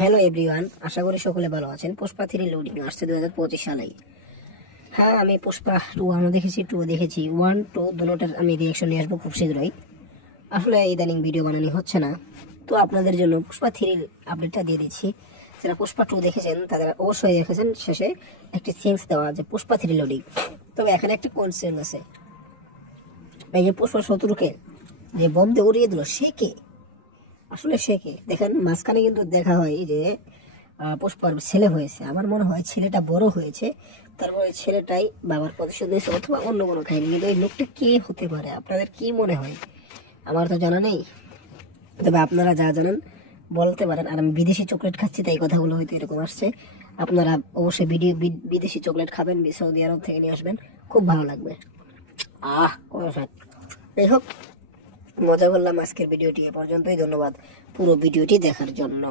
Hello everyone, আশা করি সকলে ভালো আছেন। পুষ্পা 3 লোডিং আসছে 2025 সালে। হ্যাঁ, আমি পুষ্পা 1 দেখেছি, 2 দেখেছি। 1, 2 দুটোটার আমি রিয়াকশন নিয়ে আসবো খুব শীঘ্রই। আসলে ইদানিং ভিডিও বানানো হচ্ছে না, তো আপনাদের জন্য পুষ্পা 3 আপডেটটা দিয়ে দিচ্ছি। যারা পুষ্পা 2 দেখেছেন তাদের অবশ্যই দেখেছেন শেষে একটি থিংস দেওয়া যে পুষ্পা 3 লোডিং। তবে এখানে একটা কনসার্ন আছে, এই যে পুষ্পা শত্রুকে যে বোম দিয়ে উড়িয়ে দিল, সে কে? আসলে সে কে? দেখেন, মাঝখানে কিন্তু দেখা হয় যে পুষ্পার ছেলে হয়েছে। আমার মনে হয় ছেলেটা বড় হয়েছে, তারপরে ছেলেটাই বাবার প্রতিশোধ নিয়েছে, অথবা অন্য কোনো কাহিনী। কিন্তু এই লোকটা কে হতে পারে? আপনাদের কি মনে হয়? আমার তো জানা নেই, তবে আপনারা যা জানেন বলতে পারেন। আর আমি বিদেশি চকলেট খাচ্ছি, তাই কথাগুলো হয়তো এরকম আসছে। আপনারা অবশ্যই বিদেশি চকলেট খাবেন, সৌদি আরব থেকে নিয়ে আসবেন, খুব ভালো লাগবে। কত স্বাদ! যাই হোক, মজা করলাম আজকের ভিডিওটি এ পর্যন্তই। ধন্যবাদ পুরো ভিডিওটি দেখার জন্য।